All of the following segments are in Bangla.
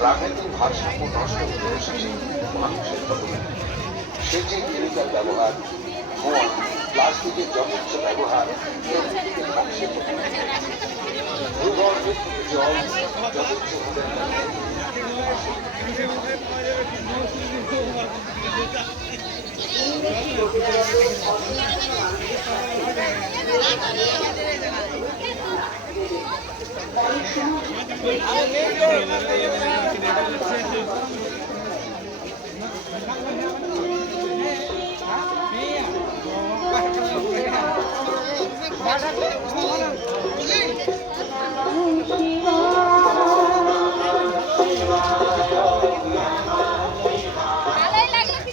প্রাকৃতিক ভারসাম্য নষ্ট হতে বসেছে মানুষের বদলে। সেচে কেমিক্যাল ব্যবহার, ধোঁয়া, প্লাস্টিকের যথেচ্ছ ব্যবহার প্রকৃতিকে ধ্বংসের পথে ভূগর্ভের থেকে জল যথেচ্ছভাবে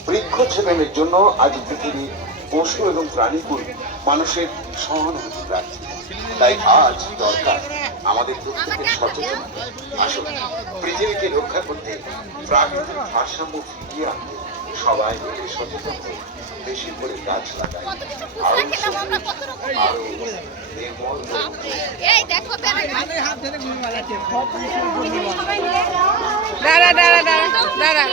বৃক্ষচ্ছেদনের জন্য আজ পৃথিবী পশু এবং প্রাণীকুল মানুষের সহানুভূতি প্রার্থী। তাই আজ দরকার আমাদের প্রত্যেকের সচেতন। আসুন পৃথিবীকে রক্ষা করতে, প্রাকৃতিক ভারসাম্য ফিরিয়ে আনতে সবাই মিলে সচেতন হয়ে বেশি করে গাছ লাগাই, আরো নির্মল দাঁড়া দাঁড়া দাঁড়া দাঁড়া।